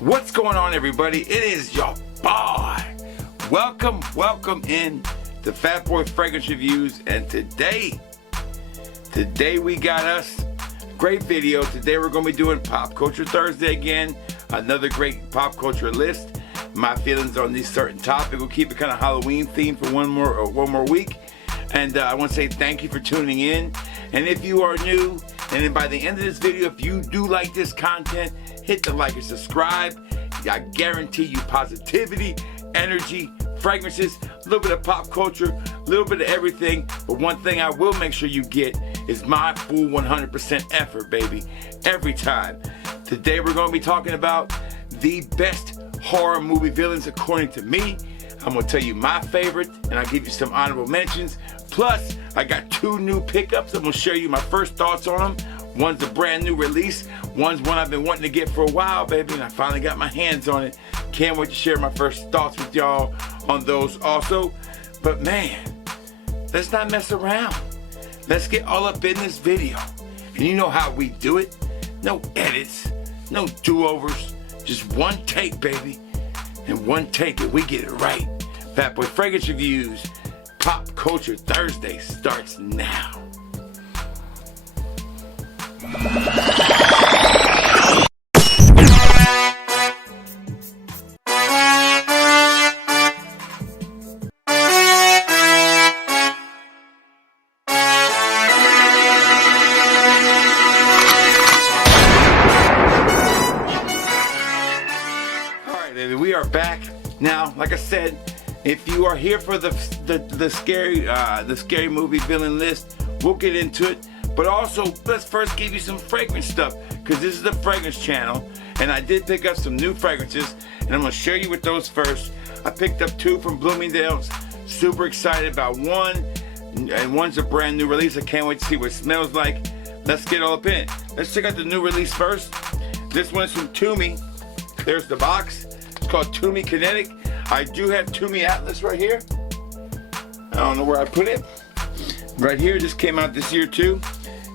What's going on, everybody? It is your boy. Welcome in to Fat Boy Fragrance Reviews, and today we got us a great video. Today we're going to be doing Pop Culture Thursday again. Another great pop culture list. My feelings on this certain topic. We'll keep it kind of Halloween themed for one more week. And I want to say thank you for tuning in. And if you are new, and then by the end of this video, if you do like this content, hit the like and subscribe. I guarantee you positivity, energy, fragrances, a little bit of pop culture, a little bit of everything. But one thing I will make sure you get is my full 100% effort, baby, every time. Today we're going to be talking about the best horror movie villains according to me. I'm going to tell you my favorite, and I'll give you some honorable mentions. Plus, I got 2 new pickups. I'm going to share you my first thoughts on them. One's a brand new release. One's one I've been wanting to get for a while, baby, and I finally got my hands on it. Can't wait to share my first thoughts with y'all on those also. But man, let's not mess around. Let's get all up in this video. And you know how we do it. No edits, no do-overs. Just one take, baby. And one take, and we get it right. Fat Boy Fragrance Reviews, Pop Culture Thursday starts now. We are back now. Like I said, if you are here for the scary movie villain list, we'll get into it. But also, let's first give you some fragrance stuff, because this is the fragrance channel, and I did pick up some new fragrances, and I'm gonna share you with those first. I picked up 2 from Bloomingdale's. Super excited about one, and one's a brand new release. I can't wait to see what it smells like. Let's get all up in it. Let's check out the new release first. This one's from Tumi. There's the box. It's called Tumi Kinetic. I do have Tumi Atlas right here. I don't know where I put it. Right here, just came out this year too.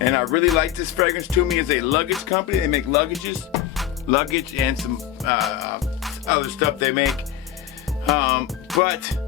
And I really like this fragrance. Tumi is a luggage company. They make luggage and some other stuff they make. But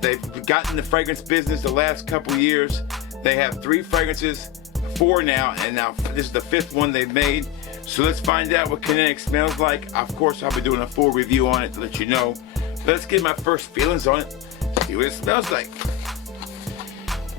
they've gotten the fragrance business the last couple years. They have 3 fragrances, 4 now, and now this is the 5th one they've made. So let's find out what Kinetic smells like. Of course, I'll be doing a full review on it to let you know. Let's get my first feelings on it, see what it smells like.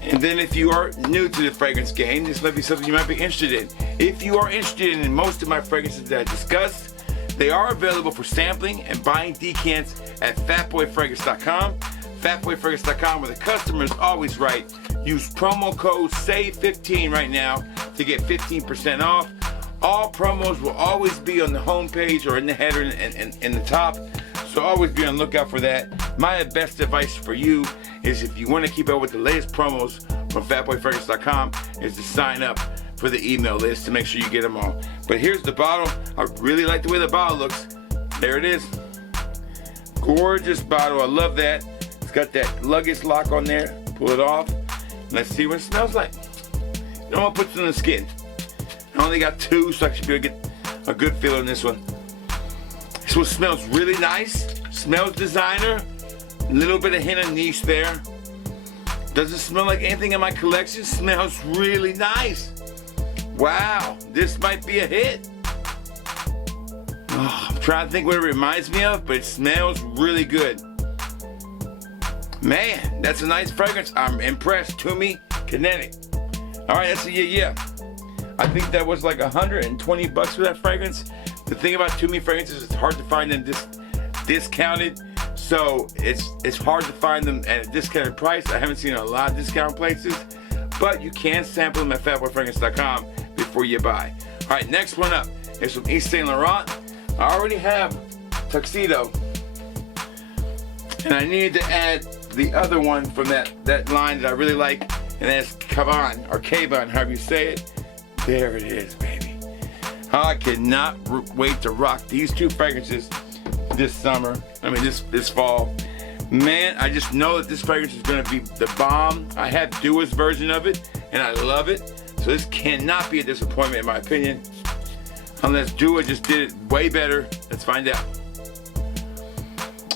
And then if you are new to the fragrance game, this might be something you might be interested in. If you are interested in most of my fragrances that I discussed, they are available for sampling and buying decants at fatboyfragrance.com. Fatboyfragrance.com, where the customer is always right. Use promo code SAVE15 right now to get 15% off. All promos will always be on the home page or in the header and in the top. So always be on the lookout for that. My best advice for you is, if you want to keep up with the latest promos from fatboyfragrance.com, is to sign up for the email list to make sure you get them all. But here's the bottle. I really like the way the bottle looks. There it is. Gorgeous bottle. I love that. It's got that luggage lock on there. Pull it off. Let's see what it smells like. I'm going to put some in the skin. I only got 2, so I should be able to get a good feel on this one. This one smells really nice. Smells designer. A little bit of hint of niche there. Doesn't smell like anything in my collection. Smells really nice. Wow, this might be a hit. Oh, I'm trying to think what it reminds me of, but it smells really good. Man, that's a nice fragrance. I'm impressed. Tumi Kinetic. All right, that's a yeah. I think that was like $120 for that fragrance. The thing about Tumi fragrances, it's hard to find them discounted. So it's hard to find them at a discounted price. I haven't seen a lot of discount places, but you can sample them at fatboyfragrance.com before you buy. All right, next one up is from Yves Saint Laurent. I already have Tuxedo, and I needed to add the other one from that line that I really like, and that's caban, or caban, however you say it. There it is, baby. I cannot wait to rock these 2 fragrances this summer. I mean, this fall. Man, I just know that this fragrance is going to be the bomb. I have Dua's version of it, and I love it. So this cannot be a disappointment, in my opinion. Unless Dua just did it way better. Let's find out.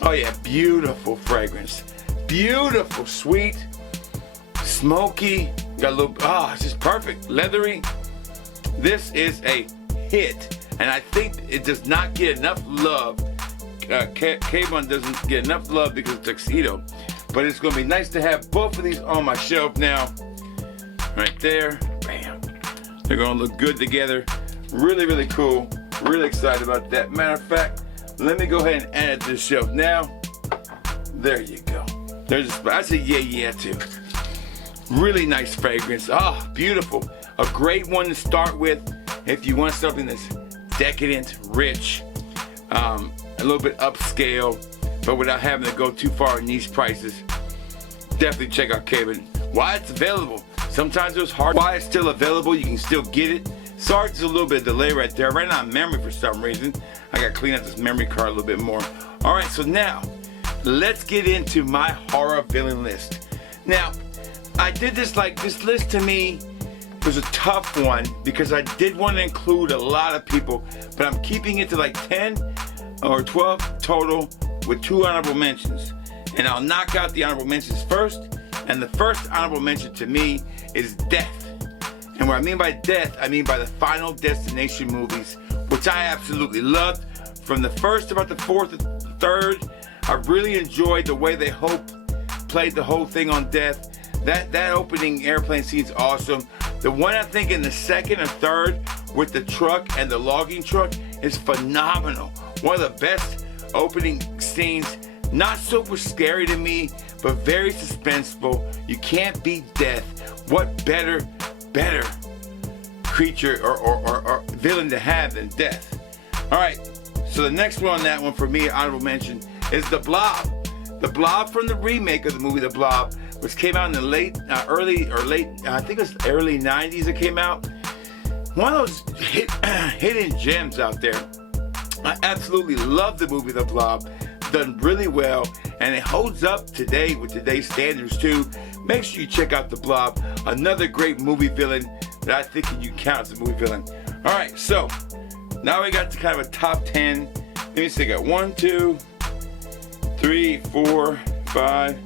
Oh yeah, beautiful fragrance. Beautiful, sweet, smoky. Got a little, it's just perfect. Leathery. This is a hit. And I think it does not get enough love. Caban doesn't get enough love because of tuxedo. But it's gonna be nice to have both of these on my shelf now. Right there, bam. They're gonna look good together. Really, really cool. Really excited about that. Matter of fact, let me go ahead and add it to the shelf now. There you go. There's a spot. I say yeah too. Really nice fragrance. Beautiful. A great one to start with if you want something that's decadent, rich, a little bit upscale, but without having to go too far in these prices. Definitely check out Caban. Why it's available. Sometimes it was hard. Why it's still available, you can still get it. Sorry, there's a little bit of delay right there. I ran out of memory for some reason. I gotta clean up this memory card a little bit more. All right, so now, let's get into my horror villain list. Now, I did this list to me was a tough one because I did want to include a lot of people, but I'm keeping it to like 10 or 12 total with 2 honorable mentions. And I'll knock out the honorable mentions first. And the first honorable mention to me is death. And what I mean by death, I mean by the Final Destination movies, which I absolutely loved. From the first about the fourth and third, I really enjoyed the way they played the whole thing on death. That opening airplane scene's awesome. The one I think in the second and third with the truck and the logging truck is phenomenal. One of the best opening scenes. Not super scary to me, but very suspenseful. You can't beat death. What better creature or villain to have than death? All right, so the next one on that one for me, honorable mention, is the Blob. The Blob from the remake of the movie The Blob, which came out in the early 90s it came out. One of those hidden gems out there. I absolutely love the movie The Blob. Done really well, and it holds up today with today's standards too. Make sure you check out The Blob, another great movie villain that I think you count as a movie villain. All right, so now we got to kind of a top 10. Let me see, I got 1, 2, 3, 4, 5,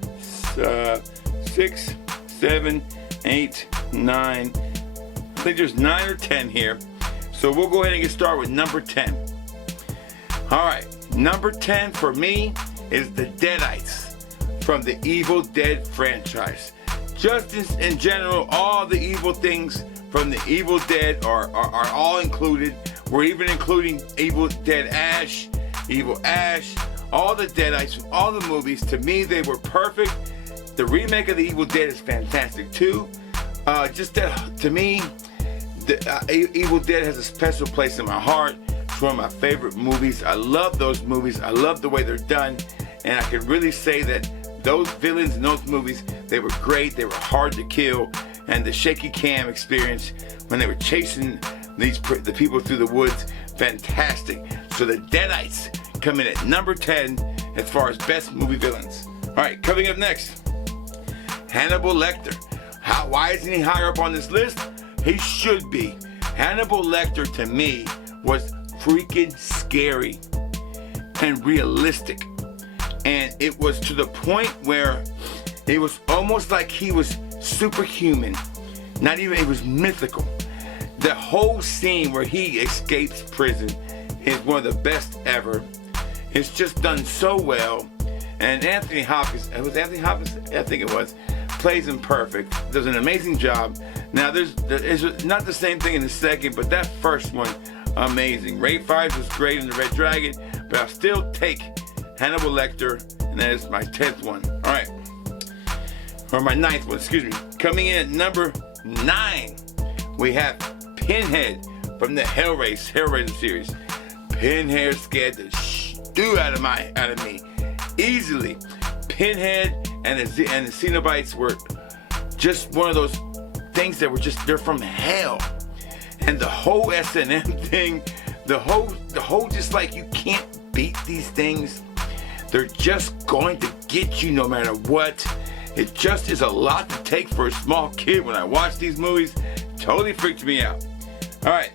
6, 7, 8, 9. I think there's 9 or 10 here. So we'll go ahead and get started with number 10. All right, number 10 for me is the Deadites from the Evil Dead franchise. Just in general, all the evil things from the Evil Dead are all included. We're even including Evil Dead Ash, Evil Ash, all the Deadites from all the movies. To me, they were perfect. The remake of the Evil Dead is fantastic too. To me, the Evil Dead has a special place in my heart. It's one of my favorite movies. I love those movies. I love the way they're done. And I can really say that those villains in those movies, they were great. They were hard to kill. And the shaky cam experience when they were chasing the people through the woods, fantastic. So the Deadites come in at number 10 as far as best movie villains. All right, coming up next, Hannibal Lecter. Why isn't he higher up on this list? He should be. Hannibal Lecter, to me, was freaking scary and realistic. And it was to the point where it was almost like he was superhuman. Not even, it was mythical. The whole scene where he escapes prison is one of the best ever. It's just done so well. And Anthony Hopkins, I think it was, plays him perfect. Does an amazing job. Now there's not the same thing in the second, but that first one, amazing. Ray Fiennes was great in The Red Dragon, but I'll still take Hannibal Lecter, and that is my 10th one. All right, or my 9th one, excuse me. Coming in at number 9, we have Pinhead from the Hellraiser series. Pinhead scared the stew out of me, easily. Pinhead and the Cenobites were just one of those things that were they're from hell. And the whole S&M thing, the whole just like you can't beat these things. They're just going to get you no matter what. It just is a lot to take for a small kid. When I watch these movies, totally freaked me out. All right,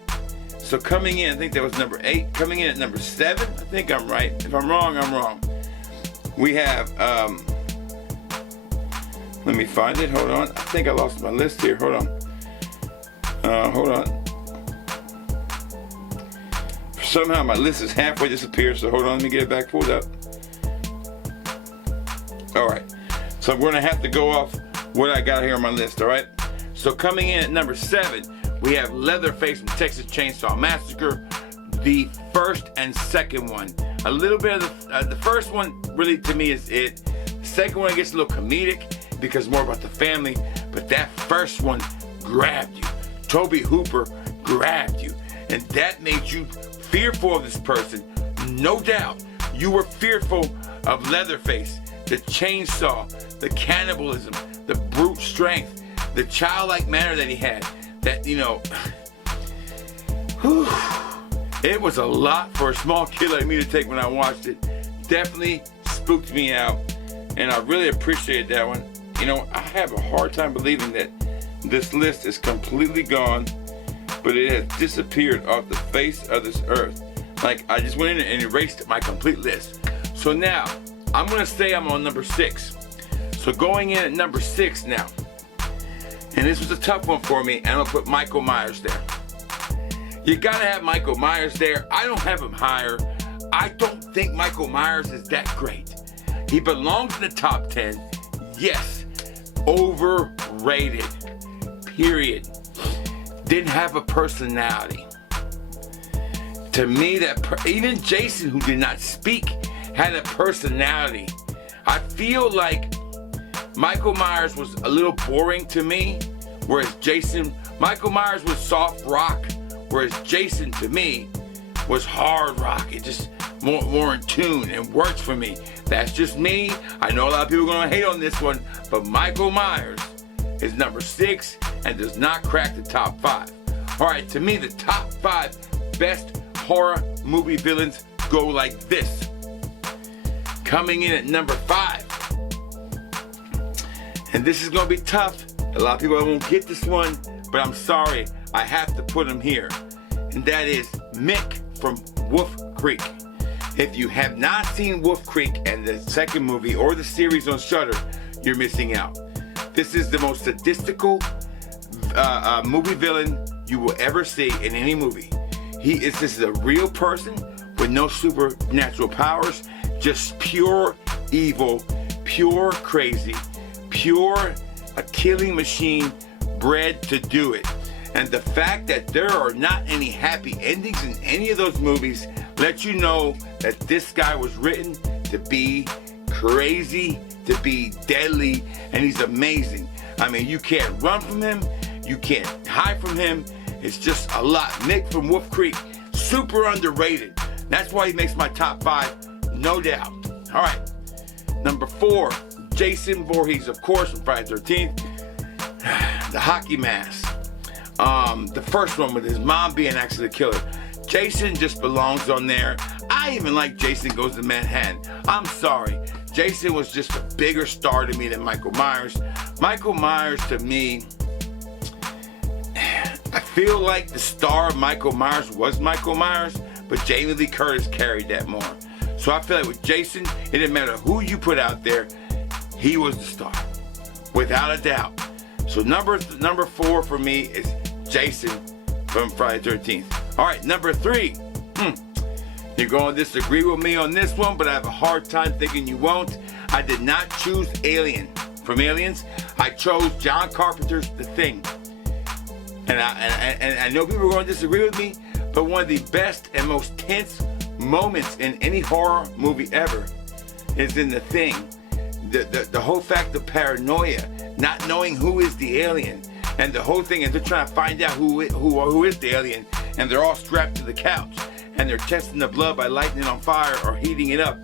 so coming in, I think that was number 8. Coming in at number 7, I think I'm right. If I'm wrong, I'm wrong. We have, let me find it, hold on. I think I lost my list here, hold on. Hold on. Somehow my list is halfway disappeared, so hold on, let me get it back pulled up. All right, so I'm gonna have to go off what I got here on my list, all right? So coming in at number 7, we have Leatherface from Texas Chainsaw Massacre, the first and second one. A little bit of the first one really to me is it. The second one gets a little comedic because more about the family, but that first one grabbed you. Toby Hooper grabbed you, and that made you fearful of this person. No doubt, you were fearful of Leatherface, the chainsaw, the cannibalism, the brute strength, the childlike manner that he had. That, you know, whew, it was a lot for a small kid like me to take when I watched it. Definitely spooked me out, and I really appreciated that one. You know, I have a hard time believing that this list is completely gone, but it has disappeared off the face of this earth. Like, I just went in and erased my complete list. So now, I'm gonna say I'm on number 6. So going in at number 6 now, and this was a tough one for me, and I'm gonna put Michael Myers there. You gotta have Michael Myers there. I don't have him higher. I don't think Michael Myers is that great. He belongs in the top 10, yes. Overrated, period. Didn't have a personality. To me, even Jason, who did not speak, had a personality. I feel like Michael Myers was a little boring to me, whereas Michael Myers was soft rock, whereas Jason to me was hard rock. It just more in tune and works for me. That's just me. I know a lot of people are gonna hate on this one, but Michael Myers is number 6 and does not crack the top 5. All right, to me, the top 5 best horror movie villains go like this. Coming in at number 5, and this is gonna be tough. A lot of people won't get this one, but I'm sorry, I have to put him here. And that is Mick from Wolf Creek. If you have not seen Wolf Creek and the second movie or the series on Shudder, you're missing out. This is the most sadistical movie villain you will ever see in any movie. This is a real person with no supernatural powers, just pure evil, pure crazy, pure a killing machine bred to do it. And the fact that there are not any happy endings in any of those movies lets you know that this guy was written to be crazy, to be deadly, and he's amazing. I mean, you can't run from him, you can't hide from him. It's just a lot. Mick from Wolf Creek, super underrated. That's why he makes my top 5, no doubt. All right, number 4, Jason Voorhees, of course, from Friday the 13th. The hockey mask. The first one with his mom being actually the killer. Jason just belongs on there. I even like Jason Goes to Manhattan. I'm sorry. Jason was just a bigger star to me than Michael Myers. Michael Myers, to me, I feel like the star of Michael Myers was Michael Myers, but Jamie Lee Curtis carried that more. So I feel like with Jason, it didn't matter who you put out there, he was the star, without a doubt. So number 4 for me is Jason from Friday the 13th. All right, number 3. You're going to disagree with me on this one, but I have a hard time thinking you won't. I did not choose Alien from Aliens. I chose John Carpenter's The Thing. And I know people are going to disagree with me, but one of the best and most tense moments in any horror movie ever is in The Thing. The whole fact of paranoia, not knowing who is the alien, and the whole thing is they're trying to find out who is the alien, and they're all strapped to the couch, and they're testing the blood by lighting it on fire or heating it up.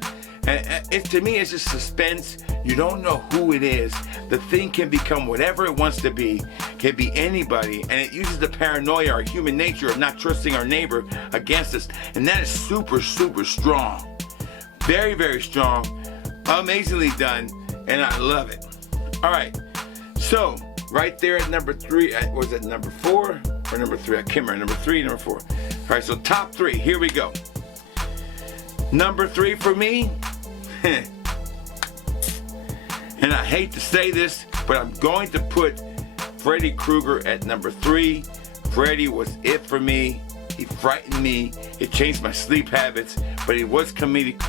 And to me, it's just suspense. You don't know who it is. The thing can become whatever it wants to be. Can be anybody, and it uses the paranoia, our human nature of not trusting our neighbor against us, and that is super, super strong. Very, very strong. Amazingly done, and I love it. All right, so right there at number 3, was it number 4 or number 3? I can't remember. Number 3, number 4. All right, so top 3. Here we go. Number 3 for me, And I hate to say this, but I'm going to put Freddy Krueger at number 3. Freddy was it for me. He frightened me. It changed my sleep habits, but he was comedic,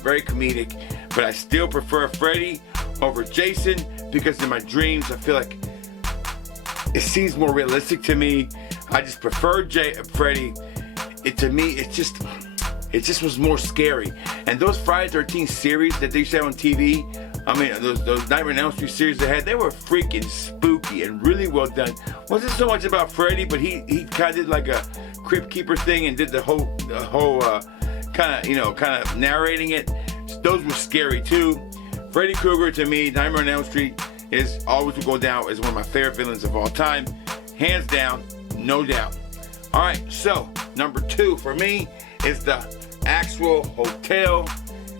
very comedic. But I still prefer Freddy over Jason because in my dreams I feel like it seems more realistic to me. I just prefer Freddy. To me, it just was more scary. And those Friday 13 series that they used to have on TV, I mean, those Nightmare on Elm Street series they were freaking spooky and really well done. Wasn't so much about Freddy, but he kind of did like a Crypt Keeper thing and did the whole kind of narrating it. Those were scary too. Freddy Krueger to me, Nightmare on Elm Street is always will go down as one of my favorite villains of all time, hands down, no doubt. All right, so number 2 for me is the actual hotel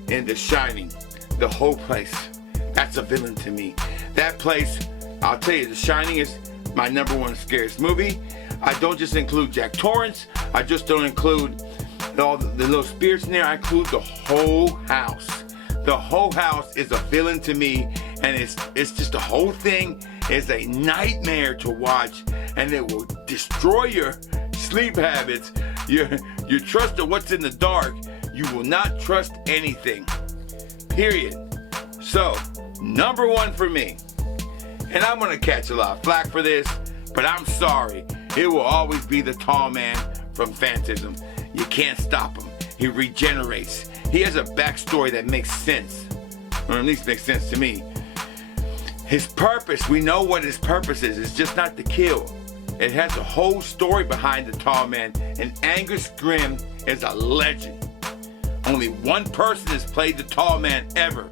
in The Shining. The whole place. That's a villain to me. That place, I'll tell you, The Shining is my number 1 scariest movie. I don't just include Jack Torrance. I just don't include all the little spirits in there. I include the whole house. The whole house is a villain to me, and it's just the whole thing is a nightmare to watch, and it will destroy your sleep habits, your trust of what's in the dark. You will not trust anything. Period. So, number 1 for me. And I'm gonna catch a lot of flack for this, but I'm sorry. It will always be the tall man from Phantasm. You can't stop him. He regenerates. He has a backstory that makes sense. Or at least makes sense to me. His purpose, we know what his purpose is. It's just not to kill. It has a whole story behind the tall man. And Angus Grimm is a legend. Only one person has played the tall man ever.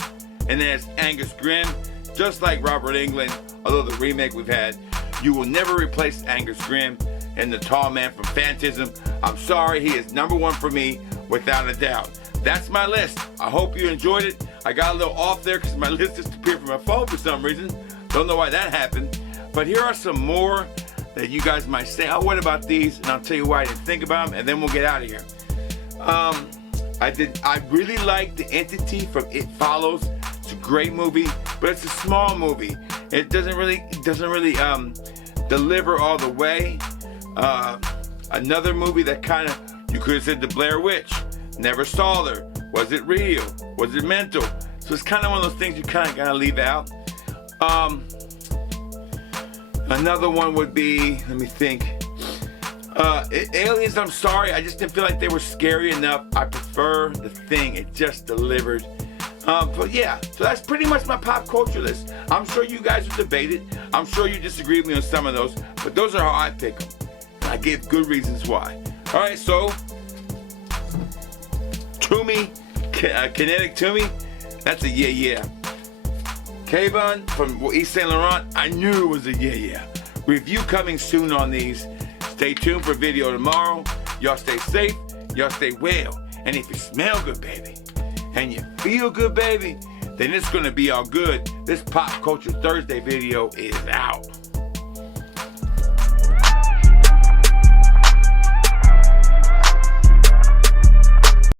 And that's Angus Grimm. Just like Robert Englund, although the remake we've had, you will never replace Angus Grimm and the tall man from Phantasm. I'm sorry, he is number 1 for me, without a doubt. That's my list. I hope you enjoyed it. I got a little off there because my list disappeared from my phone for some reason. Don't know why that happened. But here are some more that you guys might say, oh, what about these? And I'll tell you why I didn't think about them, and then we'll get out of here. I really like The Entity from It Follows. It's a great movie, but it's a small movie. It doesn't really deliver all the way. Another movie that kind of, you could have said The Blair Witch. Never saw her. Was it real? Was it mental? So it's kind of one of those things you kind of gotta leave out. Another one would be, let me think. Aliens, I'm sorry, I just didn't feel like they were scary enough. I prefer The Thing. It just delivered. But yeah, so that's pretty much my pop culture list. I'm sure you guys will debate it. I'm sure you disagree with me on some of those, but those are how I pick them. And I give good reasons why. All right, so Tumi, Kinetic Tumi, that's a yeah. Caban from East Saint Laurent, I knew it was a yeah. Review coming soon on these. Stay tuned for video tomorrow. Y'all stay safe, y'all stay well. And if you smell good, baby, and you feel good, baby, then it's gonna be all good. This Pop Culture Thursday video is out.